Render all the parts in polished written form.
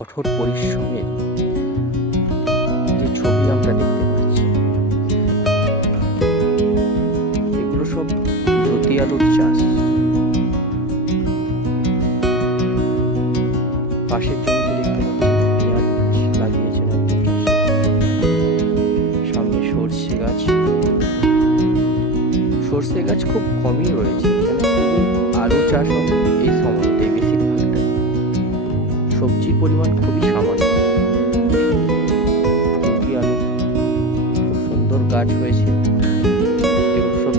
কঠোর পরিশ্রমের যে ছবি আমরা দেখতে পাচ্ছি, এগুলো সব জ্যোতি আলুর চাষ। পাশের জমিতে দেখতে পাচ্ছি পেঁয়াজ লাগিয়েছেন একজন চাষি। সামনে সর্ষে গাছ। সর্ষে গাছ খুব কমই রয়েছে, আলু চাষ হয় এই সময়টাই বেশিরভাগটাই। সবজির পরিমাণ খুবই সামান্য। জ্যোতি আলু খুব সুন্দর গাছ হয়েছে। এগুলো সব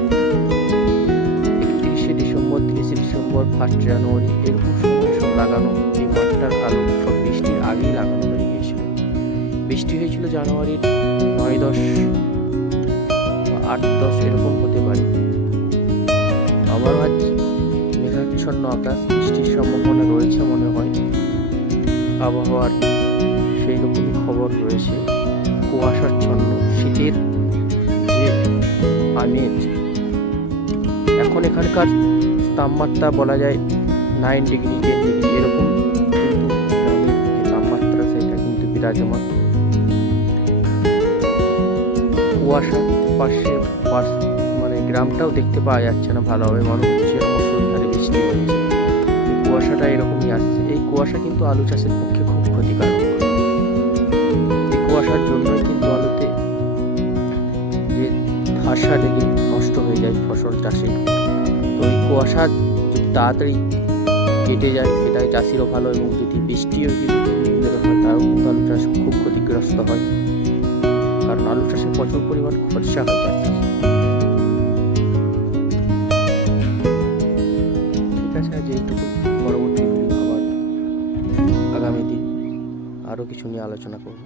31শে ডিসেম্বর, 30শে ডিসেম্বর, 1 জানুয়ারি এরকম সময় সব লাগানো। এই মাঠটার আলু সব বৃষ্টির আগেই লাগানো হয়ে গিয়েছিল। বৃষ্টি হয়েছিল জানুয়ারির 9-10 বা 8-10 এরকম হতে পারে। আবার আজ মেঘাচ্ছন্ন আকাশ, বৃষ্টির সম্ভাবনা রয়েছে মনে হয়। আবহাওয়ার সেই রকমই খবর রয়েছে। কুয়াশাচ্ছন্ন শীতের যে আমেজ, এখন এখানকার তাপমাত্রা বলা যায় 9 ডিগ্রি 10 ডিগ্রি এরকম, কিন্তু গ্রামের যে তাপমাত্রা সেটা কিন্তু বিরাজমান। কুয়াশা পাশে মানে গ্রামটাও দেখতে পাওয়া যাচ্ছে না ভালোভাবে, মনে হচ্ছে মুষলধারে বৃষ্টি হচ্ছে। এই কুয়াশাটা এরকমই আসছে। এই কুয়াশা কিন্তু আলু চাষের পক্ষে খুব ক্ষতিকারক। এই কুয়াশার জন্যই কিন্তু আলুতে যে ধসা লেগে নষ্ট হয়ে যায় ফসল চাষে। তো এই কুয়াশা যদি তাড়াতাড়ি কেটে যায় সেটাই চাষিরও ভালো, এবং যদি বৃষ্টিও যদি হয় তাও কিন্তু আলু চাষ খুব ক্ষতিগ্রস্ত হয়, কারণ আলু চাষে প্রচুর পরিমাণ খরচা হয় চাষে। ঠিক আছে, আজ এইটুকু। পরবর্তী আবার আগামী দিন আরও কিছু নিয়ে আলোচনা করব।